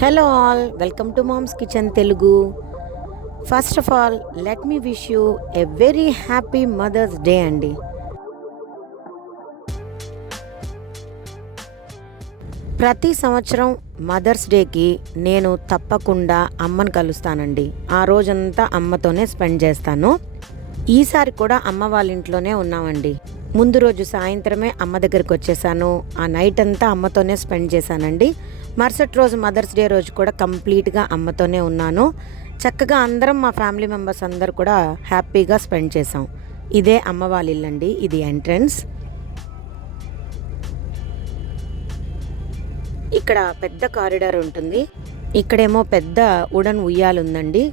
Hello all, welcome to mom's kitchen Telugu. First of all let me wish you a very happy mother's day అండి. ప్రతి సంవత్సరం mothers డేకి నేను తప్పకుండా అమ్మను కలుస్తానండి. ఆ రోజంతా అమ్మతోనే స్పెండ్ చేస్తాను. ఈసారి కూడా అమ్మ వాళ్ళ ఇంట్లోనే ఉన్నామండి. ముందు రోజు సాయంత్రమే అమ్మ దగ్గరికి వచ్చేసాను. ఆ నైట్ అంతా అమ్మతోనే స్పెండ్ చేశానండి. మరుసటి రోజు మదర్స్ డే రోజు కూడా కంప్లీట్గా అమ్మతోనే ఉన్నాను. చక్కగా అందరం మా ఫ్యామిలీ మెంబర్స్ అందరు కూడా హ్యాపీగా స్పెండ్ చేసాం. ఇదే అమ్మ వాళ్ళ ఇల్లు అండి. ఇది ఎంట్రన్స్. ఇక్కడ పెద్ద కారిడార్ ఉంటుంది. ఇక్కడేమో పెద్ద వుడన్ ఉయ్యాలు ఉందండి.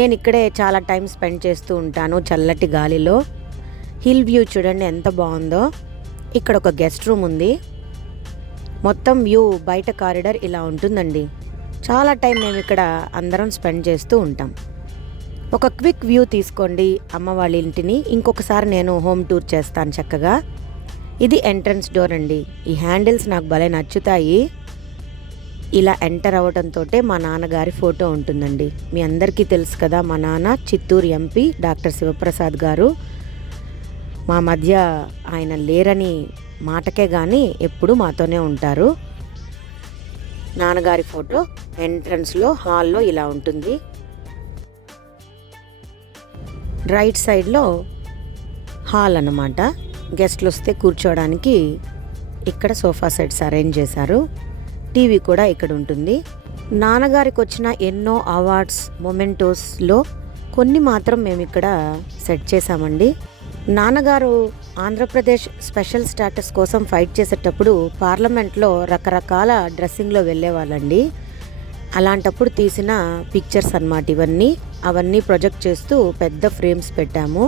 నేను ఇక్కడే చాలా టైం స్పెండ్ చేస్తూ ఉంటాను చల్లటి గాలిలో. హిల్ వ్యూ చూడండి ఎంత బాగుందో. ఇక్కడ ఒక గెస్ట్ రూమ్ ఉంది. మొత్తం వ్యూ బయట కారిడార్ ఇలా ఉంటుందండి. చాలా టైం మేము ఇక్కడ అందరం స్పెండ్ చేస్తూ ఉంటాం. ఒక క్విక్ వ్యూ తీసుకోండి అమ్మ వాళ్ళ ఇంటిని. ఇంకొకసారి నేను హోమ్ టూర్ చేస్తాను చక్కగా. ఇది ఎంట్రన్స్ డోర్ అండి. ఈ హ్యాండిల్స్ నాకు భలే నచ్చుతాయి. ఇలా ఎంటర్ అవ్వడంతో మా నాన్నగారి ఫోటో ఉంటుందండి. మీ అందరికీ తెలుసు కదా, మా నాన్న చిత్తూరు ఎంపీ డాక్టర్ శివప్రసాద్ గారు. మా మధ్య ఆయన లేరని మాటకే కానీ ఎప్పుడు మాతోనే ఉంటారు. నాన్నగారి ఫోటో ఎంట్రన్స్లో హాల్లో ఇలా ఉంటుంది. రైట్ సైడ్లో హాల్ అన్నమాట. గెస్ట్లు వస్తే కూర్చోవడానికి ఇక్కడ సోఫా సెట్స్ అరేంజ్ చేశారు. టీవీ కూడా ఇక్కడ ఉంటుంది. నాన్నగారికి వచ్చిన ఎన్నో అవార్డ్స్ మొమెంటోస్లో కొన్ని మాత్రం మేము ఇక్కడ సెట్ చేశామండి. నాన్నగారు ఆంధ్రప్రదేశ్ స్పెషల్ స్టాటస్ కోసం ఫైట్ చేసేటప్పుడు పార్లమెంట్లో రకరకాల డ్రెస్సింగ్లో వెళ్ళేవాళ్ళండి. అలాంటప్పుడు తీసిన పిక్చర్స్ అన్నమాట ఇవన్నీ. అవన్నీ ప్రొజెక్ట్ చేస్తూ పెద్ద ఫ్రేమ్స్ పెట్టాము.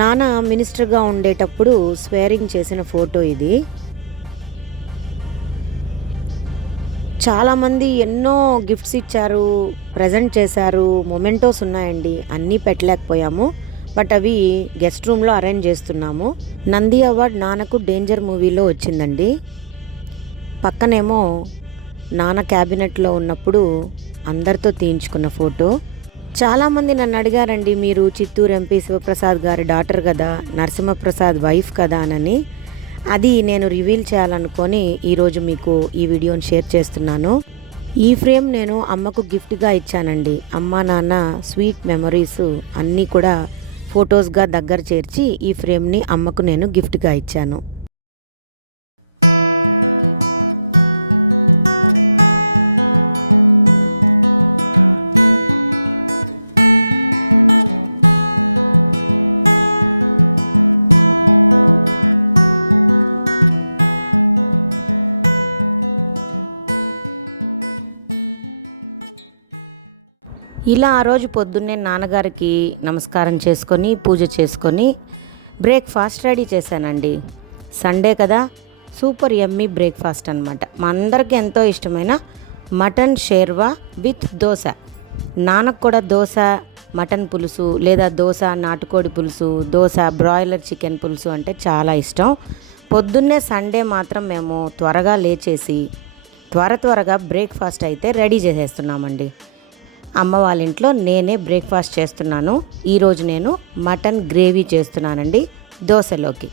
నాన్న మినిస్టర్గా ఉండేటప్పుడు స్వేరింగ్ చేసిన ఫోటో ఇది. చాలామంది ఎన్నో గిఫ్ట్స్ ఇచ్చారు, ప్రజెంట్ చేశారు, మొమెంటోస్ ఉన్నాయండి. అన్నీ పెట్టలేకపోయాము, బట్ అవి గెస్ట్ రూమ్లో అరేంజ్ చేస్తున్నాము. నంది అవార్డ్ నాన్నకు డేంజర్ మూవీలో వచ్చిందండి. పక్కనేమో నాన్న క్యాబినెట్లో ఉన్నప్పుడు అందరితో తీయించుకున్న ఫోటో. చాలామంది నన్ను అడిగారండి, మీరు చిత్తూరు ఎంపీ శివప్రసాద్ గారి డాటర్ కదా, నరసింహప్రసాద్ వైఫ్ కదా అని. అది నేను రివీల్ చేయాలనుకొని ఈరోజు మీకు ఈ వీడియోని షేర్ చేస్తున్నాను. ఈ ఫ్రేమ్ నేను అమ్మకు గిఫ్ట్గా ఇచ్చానండి. అమ్మ నాన్న స్వీట్ మెమరీస్ అన్నీ కూడా ఫొటోస్గా దగ్గర చేర్చి ఈ ఫ్రేమ్ని అమ్మకు నేను గిఫ్ట్గా ఇచ్చాను. ఇలా ఆ రోజు పొద్దున్నే నాన్నగారికి నమస్కారం చేసుకొని పూజ చేసుకొని బ్రేక్ఫాస్ట్ రెడీ చేశానండి. సండే కదా, సూపర్ యమ్మీ బ్రేక్ఫాస్ట్ అనమాట. మా అందరికీ ఎంతో ఇష్టమైన మటన్ షేర్వా విత్ దోశ. నాన్నకు కూడా దోశ మటన్ పులుసు లేదా దోశ నాటుకోడి పులుసు, దోశ బ్రాయిలర్ చికెన్ పులుసు అంటే చాలా ఇష్టం. పొద్దున్నే సండే మాత్రం మేము త్వరగా లేచేసి త్వరగా బ్రేక్ఫాస్ట్ అయితే రెడీ చేసేస్తున్నామండి. అమ్మ వాళ్ళ ఇంట్లో నేనే బ్రేక్ఫాస్ట్ చేస్తున్నాను. ఈరోజు నేను మటన్ గ్రేవీ చేస్తున్నానండి దోశలోకి.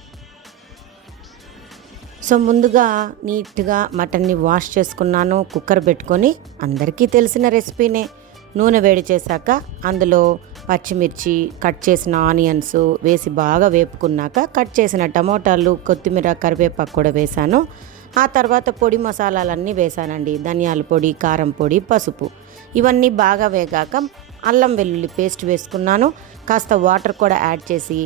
సో ముందుగా నీట్గా మటన్ని వాష్ చేసుకున్నాను. కుక్కర్ పెట్టుకొని, అందరికీ తెలిసిన రెసిపీనే. నూనె వేడి చేశాక అందులో పచ్చిమిర్చి, కట్ చేసిన ఆనియన్స్ వేసి బాగా వేపుకున్నాక కట్ చేసిన టమోటాలు, కొత్తిమీర, కరివేపాకు కూడా వేశాను. ఆ తర్వాత పొడి మసాలాలన్నీ వేశానండి. ధనియాల పొడి, కారం పొడి, పసుపు. ఇవన్నీ బాగా వేగాక అల్లం వెల్లుల్లి పేస్ట్ వేసుకున్నాను. కాస్త వాటర్ కూడా యాడ్ చేసి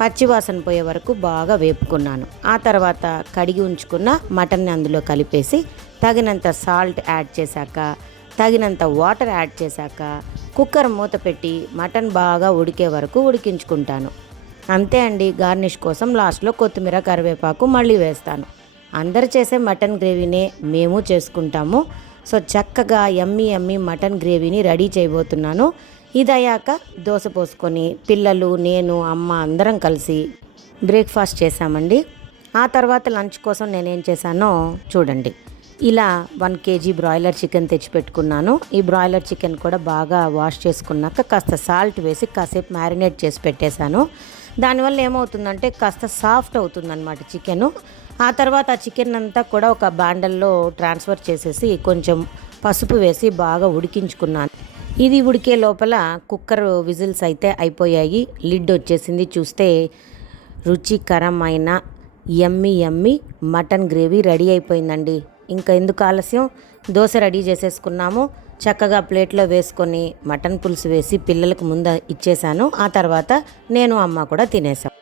పచ్చివాసన పోయే వరకు బాగా వేపుకున్నాను. ఆ తర్వాత కడిగి ఉంచుకున్న మటన్ని అందులో కలిపేసి తగినంత సాల్ట్ యాడ్ చేశాక, తగినంత వాటర్ యాడ్ చేశాక కుక్కర్ మూత పెట్టి మటన్ బాగా ఉడికే వరకు ఉడికించుకుంటాను. అంతే అండి. గార్నిష్ కోసం లాస్ట్లో కొత్తిమీర, కరివేపాకు మళ్ళీ వేస్తాను. అందరు చేసే మటన్ గ్రేవీనే మేము చేసుకుంటాము. సో చక్కగా యమ్మీ మటన్ గ్రేవీని రెడీ చేయబోతున్నాను. ఇది అయ్యాక దోశ పోసుకొని పిల్లలు, నేను, అమ్మ అందరం కలిసి బ్రేక్ఫాస్ట్ చేశామండి. ఆ తర్వాత లంచ్ కోసం నేనేం చేశానో చూడండి. ఇలా 1 కేజీ బ్రాయిలర్ చికెన్ తెచ్చిపెట్టుకున్నాను. ఈ బ్రాయిలర్ చికెన్ కూడా బాగా వాష్ చేసుకున్నాక కాస్త సాల్ట్ వేసి కాసేపు మ్యారినేట్ చేసి పెట్టేశాను. దానివల్ల ఏమవుతుందంటే కాస్త సాఫ్ట్ అవుతుందన్నమాట చికెను. ఆ తర్వాత ఆ చికెన్ అంతా కూడా ఒక బాండల్లో ట్రాన్స్ఫర్ చేసేసి కొంచెం పసుపు వేసి బాగా ఉడికించుకున్నాను. ఇది ఉడికే లోపల కుక్కర్ విజిల్స్ అయితే అయిపోయాయి. లిడ్ వచ్చేసింది. చూస్తే రుచికరమైన యమ్మీ యమ్మీ మటన్ గ్రేవీ రెడీ అయిపోయిందండి. ఇంకా ఎందుకు ఆలస్యం, దోశ రెడీ చేసేసుకున్నాము. చక్కగా ప్లేట్లో వేసుకొని మటన్ పులుసు వేసి పిల్లలకు ముందు ఇచ్చేసాను. ఆ తర్వాత నేను అమ్మ కూడా తినేసాం.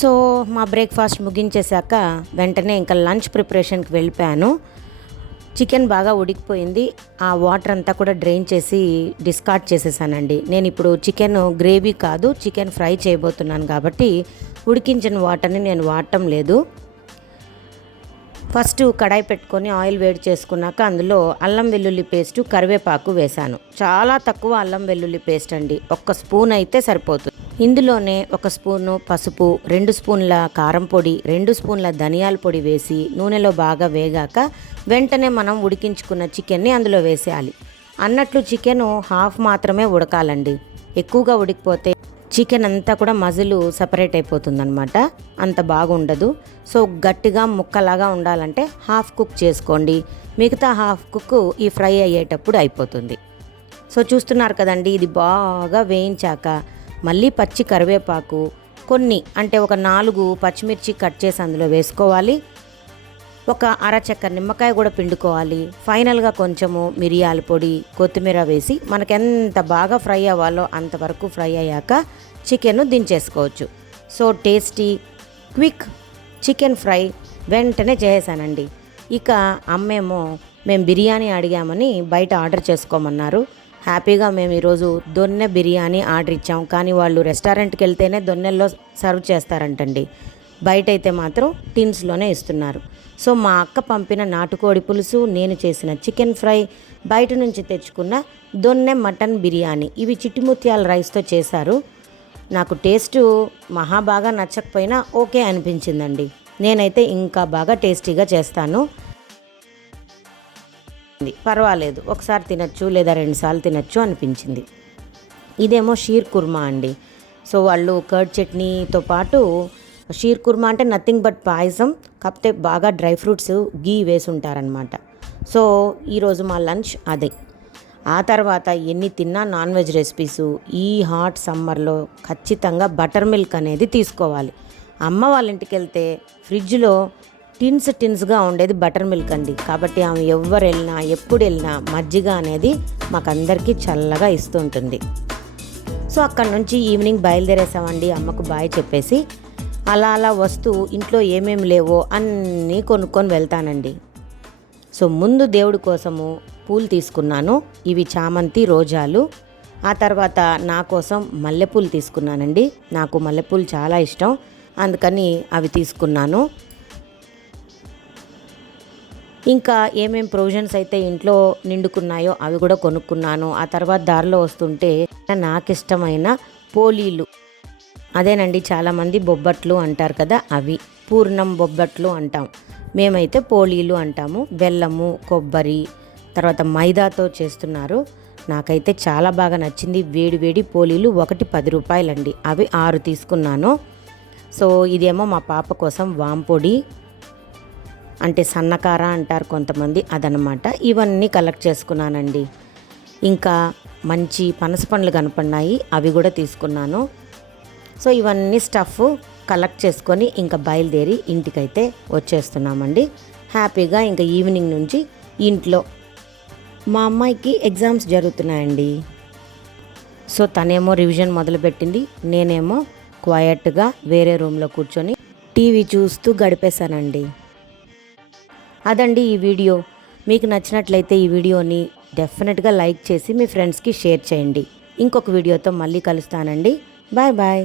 సో మా బ్రేక్ఫాస్ట్ ముగించేశాక వెంటనే ఇంకా లంచ్ ప్రిపరేషన్కి వెళ్ళిపోయాను. చికెన్ బాగా ఉడికిపోయింది. ఆ వాటర్ అంతా కూడా డ్రైన్ చేసి డిస్కార్డ్ చేసేసానండి. నేను ఇప్పుడు చికెన్ గ్రేవీ కాదు, చికెన్ ఫ్రై చేయబోతున్నాను కాబట్టి ఉడికించిన వాటర్ని నేను వాడటం లేదు. ఫస్ట్ కడాయి పెట్టుకొని ఆయిల్ వేడి చేసుకున్నాక అందులో అల్లం వెల్లుల్లి పేస్టు, కరివేపాకు వేశాను. చాలా తక్కువ అల్లం వెల్లుల్లి పేస్ట్ అండి, 1 స్పూన్ అయితే సరిపోతుంది. ఇందులోనే 1 స్పూను పసుపు, 2 స్పూన్ల కారం పొడి, 2 స్పూన్ల ధనియాల పొడి వేసి నూనెలో బాగా వేగాక వెంటనే మనం ఉడికించుకున్న చికెన్ని అందులో వేసేయాలి. అన్నట్లు చికెను హాఫ్ మాత్రమే ఉడకాలండి. ఎక్కువగా ఉడికిపోతే చికెన్ అంతా కూడా మజిలు సపరేట్ అయిపోతుందన్నమాట, అంత బాగుండదు. సో గట్టిగా ముక్కలాగా ఉండాలంటే హాఫ్ కుక్ చేసుకోండి. మిగతా హాఫ్ కుక్ ఈ ఫ్రై అయ్యేటప్పుడు అయిపోతుంది. సో చూస్తున్నారు కదండి, ఇది బాగా వేయించాక మళ్ళీ పచ్చి కరివేపాకు కొన్ని అంటే ఒక 4 పచ్చిమిర్చి కట్ చేసి అందులో వేసుకోవాలి. ఒక అరచెక్క నిమ్మకాయ కూడా పిండుకోవాలి. ఫైనల్గా కొంచెము మిరియాల పొడి, కొత్తిమీర వేసి మనకు ఎంత బాగా ఫ్రై అవ్వాలో అంతవరకు ఫ్రై అయ్యాక చికెన్ దించేసుకోవచ్చు. So tasty quick chicken fry వెంటనే చేసేసానండి. ఇక అమ్మేమో మేము బిర్యానీ అడిగామని బయట ఆర్డర్ చేసుకోమన్నారు. హ్యాపీగా మేము ఈరోజు దొన్నె బిర్యానీ ఆర్డర్ ఇచ్చాం. కానీ వాళ్ళు రెస్టారెంట్కి వెళ్తేనే దొన్నెల్లో సర్వ్ చేస్తారంటండి, బయట అయితే మాత్రం టిన్స్లోనే ఇస్తున్నారు. సో మా అక్క పంపిన నాటుకోడి పులుసు, నేను చేసిన చికెన్ ఫ్రై, బయట నుంచి తెచ్చుకున్న దొన్నె మటన్ బిర్యానీ, ఇవి చిట్టిముత్యాల రైస్తో చేశారు. నాకు టేస్టు మహా బాగా నచ్చకపోయినా ఓకే అనిపించిందండి. నేనైతే ఇంకా బాగా టేస్టీగా చేస్తాను. పర్వాలేదు, ఒకసారి తినచ్చు లేదా 2 సార్లు తినచ్చు అనిపించింది. ఇదేమో షీర్ కుర్మా అండి. సో వాళ్ళు కర్డ్ చట్నీతో పాటు షీర్ కుర్మా అంటే నథింగ్ బట్ పాయసం, కాకపోతే బాగా డ్రై ఫ్రూట్స్ గీ వేసి ఉంటారనమాట. సో ఈరోజు మా లంచ్ అదే. ఆ తర్వాత ఎన్ని తిన్నా నాన్ వెజ్ రెసిపీసు, ఈ హాట్ సమ్మర్లో ఖచ్చితంగా బటర్ మిల్క్ అనేది తీసుకోవాలి. అమ్మ వాళ్ళ ఇంటికి వెళ్తే ఫ్రిడ్జ్లో టిన్స్గా ఉండేది బటర్ మిల్క్ అండి. కాబట్టి ఆమె ఎవరు వెళ్ళినా ఎప్పుడు వెళ్ళినా మజ్జిగ అనేది మాకందరికీ చల్లగా ఇస్తుంటుంది. సో అక్కడి నుంచి ఈవినింగ్ బయలుదేరేసామండి అమ్మకు బాయ్ చెప్పేసి. అలా వస్తూ ఇంట్లో ఏమేమి లేవో అన్నీ కొనుక్కొని వెళ్తానండి. సో ముందు దేవుడి కోసము పూలు తీసుకున్నాను. ఇవి చామంతి, రోజాలు. ఆ తర్వాత నా కోసం మల్లెపూలు తీసుకున్నానండి. నాకు మల్లెపూలు చాలా ఇష్టం, అందుకని అవి తీసుకున్నాను. ఇంకా ఏమేం ప్రొవిజన్స్ అయితే ఇంట్లో నిండుకున్నాయో అవి కూడా కొనుక్కున్నాను. ఆ తర్వాత దారిలో వస్తుంటే నాకు ఇష్టమైన పోలీలు, అదేనండి చాలామంది బొబ్బట్లు అంటారు కదా, అవి పూర్ణం బొబ్బట్లు అంటాం, మేమైతే పోలీలు అంటాము. బెల్లము, కొబ్బరి, తర్వాత మైదాతో చేస్తున్నారు. నాకైతే చాలా బాగా నచ్చింది. వేడి పోలీలు ఒకటి 10 రూపాయలండి. అవి 6 తీసుకున్నాను. సో ఇదేమో మా పాప కోసం వాంపొడి, అంటే సన్నకార అంటారు కొంతమంది, అదనమాట. ఇవన్నీ కలెక్ట్ చేసుకున్నానండి. ఇంకా మంచి పనస పండ్లు కనపడినాయి, అవి కూడా తీసుకున్నాను. సో ఇవన్నీ స్టఫ్ కలెక్ట్ చేసుకొని ఇంకా బయలుదేరి ఇంటికైతే వచ్చేస్తున్నామండి. హ్యాపీగా ఇంకా ఈవినింగ్ నుంచి ఇంట్లో మా అమ్మాయికి ఎగ్జామ్స్ జరుగుతున్నాయండి. సో తనేమో రివిజన్ మొదలుపెట్టింది, నేనేమో క్వయట్గా వేరే రూమ్లో కూర్చొని టీవీ చూస్తూ గడిపేశానండి. అదండి ఈ వీడియో. మీకు నచ్చినట్లయితే ఈ వీడియోని డెఫినెట్గా లైక్ చేసి మీ ఫ్రెండ్స్కి షేర్ చేయండి. ఇంకొక వీడియోతో మళ్ళీ కలుస్తానండి. Bye bye.